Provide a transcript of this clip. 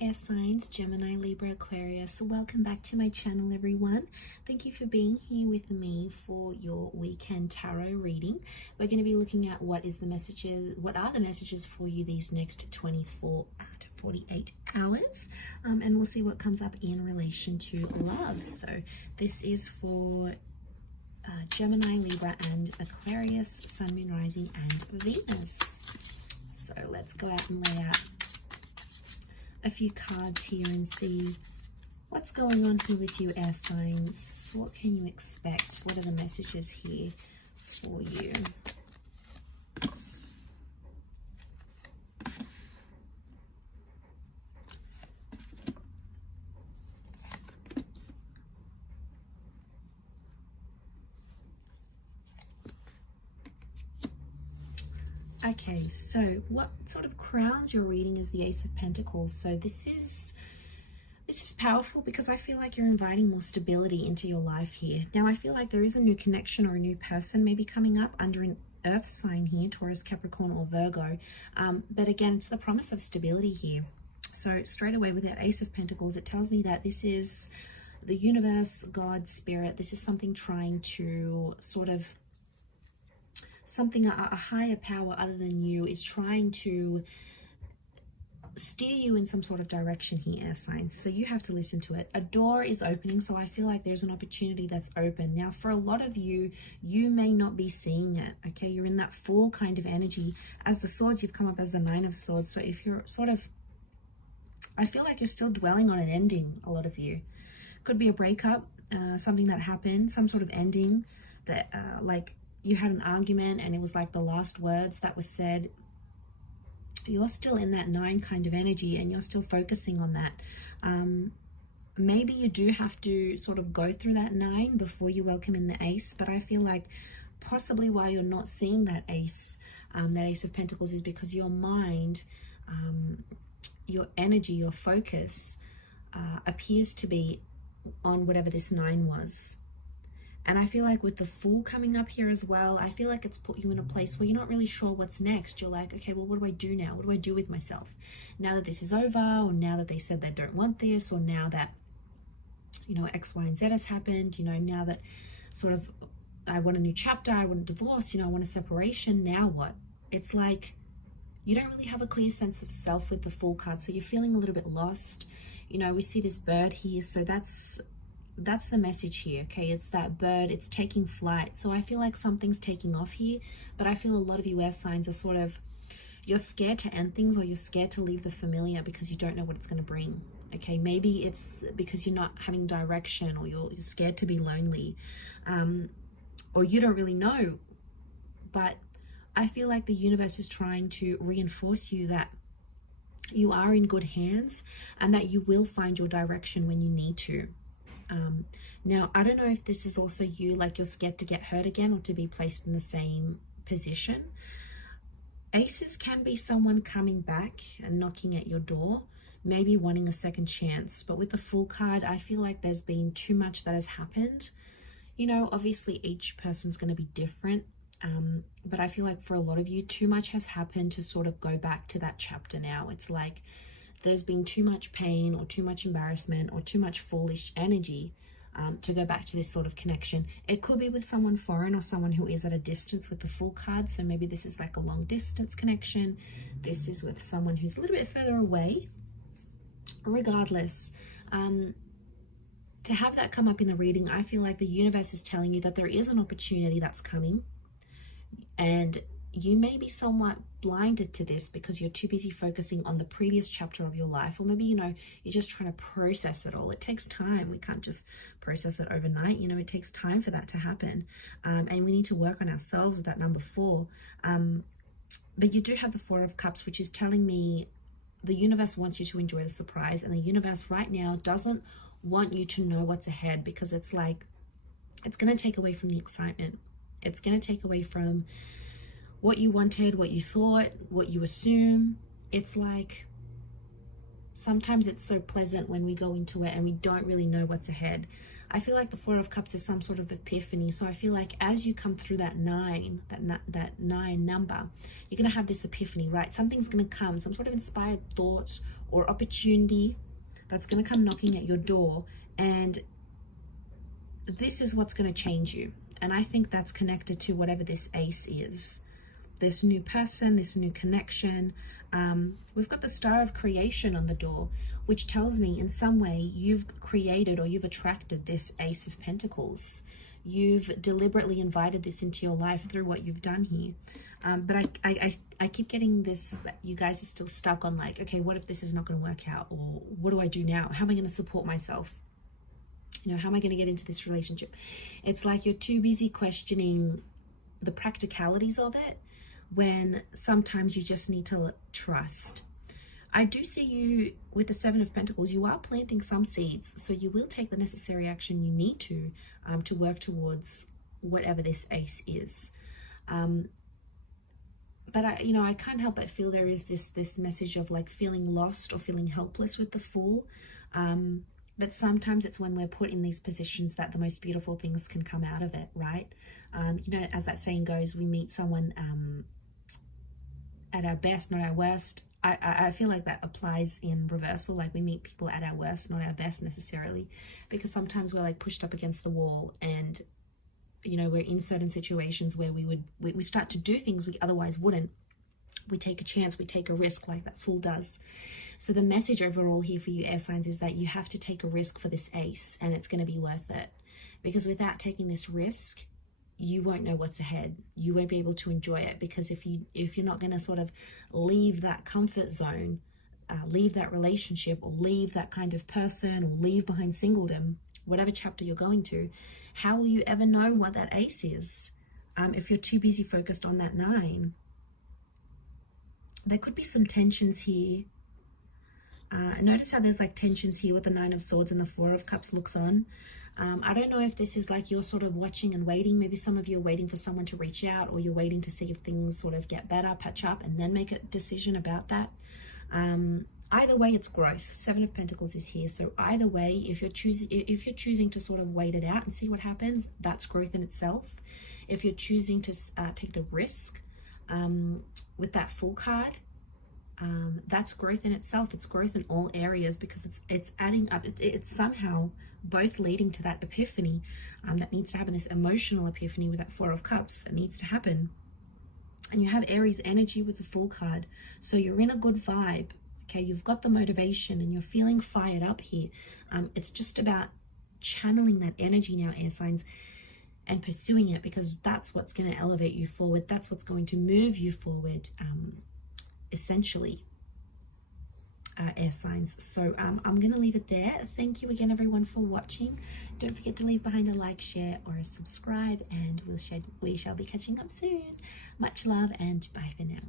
air signs, Gemini, Libra, Aquarius. Welcome back to my channel, everyone. Thank you for being here with me for your weekend tarot reading. We're going to be looking at what are the messages for you these next 24 to 48 hours, and we'll see what comes up in relation to love. So this is for Gemini, Libra, and Aquarius, Sun, Moon, Rising, and Venus. So let's go out and lay out a few cards here and see what's going on here with you, air signs. What can you expect? What are the messages here for you? Okay, so what sort of crowns your reading is the Ace of Pentacles. So this is powerful because I feel like you're inviting more stability into your life here. Now, I feel like there is a new connection or a new person maybe coming up under an earth sign here, Taurus, Capricorn, or Virgo. But again, it's the promise of stability here. So straight away with that Ace of Pentacles, it tells me that this is the universe, God, spirit. This is something trying to sort of a higher power other than you is trying to steer you in some sort of direction here, air signs. So you have to listen to it. A door is opening, so I feel like there's an opportunity that's open. Now, for a lot of you, you may not be seeing it, okay? You're in that full kind of energy. As the swords, you've come up as the Nine of Swords. So if you're sort of, I feel like you're still dwelling on an ending, a lot of you. Could be a breakup, something that happened, some sort of ending that, like, you had an argument and it was like the last words that was said. You're still in that 9 kind of energy and you're still focusing on that. Maybe you do have to sort of go through that 9 before you welcome in the Ace, but I feel like possibly why you're not seeing that Ace of Pentacles is because your mind, your energy, your focus appears to be on whatever this 9 was. And I feel like with the Fool coming up here as well, I feel like it's put you in a place where you're not really sure what's next. You're like, okay, well, what do I do now? What do I do with myself? Now that this is over, or now that they said they don't want this, or now that, you know, X, Y, and Z has happened, you know, now that sort of I want a new chapter, I want a divorce, you know, I want a separation, now what? It's like you don't really have a clear sense of self with the Fool card, so you're feeling a little bit lost. You know, we see this bird here, so that's the message here, okay? It's that bird, it's taking flight. So I feel like something's taking off here, but I feel a lot of you air signs are sort of, you're scared to end things, or you're scared to leave the familiar because you don't know what it's going to bring, okay? Maybe it's because you're not having direction, or you're scared to be lonely, or you don't really know. But I feel like the universe is trying to reinforce you that you are in good hands and that you will find your direction when you need to. Now, I don't know if this is also you, like you're scared to get hurt again or to be placed in the same position. Aces can be someone coming back and knocking at your door, maybe wanting a second chance. But with the Fool card, I feel like there's been too much that has happened. You know, obviously each person's going to be different. But I feel like for a lot of you, too much has happened to sort of go back to that chapter now. It's like there's been too much pain or too much embarrassment or too much foolish energy to go back to this sort of connection. It could be with someone foreign or someone who is at a distance with the Fool card. So maybe this is like a long distance connection. This is with someone who's a little bit further away. Regardless, to have that come up in the reading, I feel like the universe is telling you that there is an opportunity that's coming. And you may be somewhat blinded to this because you're too busy focusing on the previous chapter of your life, or maybe, you know, you're just trying to process it all. It takes time. We can't just process it overnight. You know, it takes time for that to happen. And we need to work on ourselves with that number 4. But you do have the 4 of Cups, which is telling me the universe wants you to enjoy the surprise. And the universe right now doesn't want you to know what's ahead, because it's like, it's going to take away from the excitement. It's going to take away from what you wanted, what you thought, what you assume. It's like sometimes it's so pleasant when we go into it and we don't really know what's ahead. I feel like the Four of Cups is some sort of epiphany. So I feel like as you come through that 9, that 9 number, you're going to have this epiphany, right? Something's going to come, some sort of inspired thought or opportunity that's going to come knocking at your door, and this is what's going to change you. And I think that's connected to whatever this ace is, this new person, this new connection. We've got the Star of Creation on the door, which tells me in some way you've created or you've attracted this Ace of Pentacles. You've deliberately invited this into your life through what you've done here. But I keep getting this, that you guys are still stuck on like, okay, what if this is not going to work out? Or what do I do now? How am I going to support myself? You know, how am I going to get into this relationship? It's like you're too busy questioning the practicalities of it, when sometimes you just need to trust. I do see you with the Seven of Pentacles. You are planting some seeds, so you will take the necessary action you need to work towards whatever this ace is. But I can't help but feel there is this message of like feeling lost or feeling helpless with the Fool. But sometimes it's when we're put in these positions that the most beautiful things can come out of it, right? As that saying goes, we meet someone at our best, not our worst. I feel like that applies in reversal. Like we meet people at our worst, not our best necessarily, because sometimes we're like pushed up against the wall, and we're in certain situations where we start to do things we otherwise wouldn't. We take a chance, we take a risk like that Fool does. So the message overall here for you air signs is that you have to take a risk for this ace, and it's going to be worth it, because without taking this risk, you won't know what's ahead. You won't be able to enjoy it, because if you're not going to sort of leave that comfort zone, leave that relationship, or leave that kind of person, or leave behind singledom, whatever chapter you're going to, how will you ever know what that ace is if you're too busy focused on that 9? There could be some tensions here. Notice how there's like tensions here with the 9 of Swords and the 4 of Cups looks on. I don't know if this is like you're sort of watching and waiting. Maybe some of you are waiting for someone to reach out, or you're waiting to see if things sort of get better, patch up, and then make a decision about that. Either way, it's growth. 7 of Pentacles is here. So either way, if you're choosing to sort of wait it out and see what happens, that's growth in itself. If you're choosing to take the risk with that Fool card, that's growth in itself. It's growth in all areas, because it's adding up. It's somehow both leading to that epiphany that needs to happen, this emotional epiphany with that 4 of Cups that needs to happen. And you have Aries energy with the Fool card, so you're in a good vibe. Okay, you've got the motivation and you're feeling fired up here. It's just about channeling that energy now, air signs, and pursuing it, because that's what's going to elevate you forward. That's what's going to move you forward, essentially, air signs. So I'm going to leave it there. Thank you again, everyone, for watching. Don't forget to leave behind a like, share, or a subscribe, and we shall be catching up soon. Much love, and bye for now.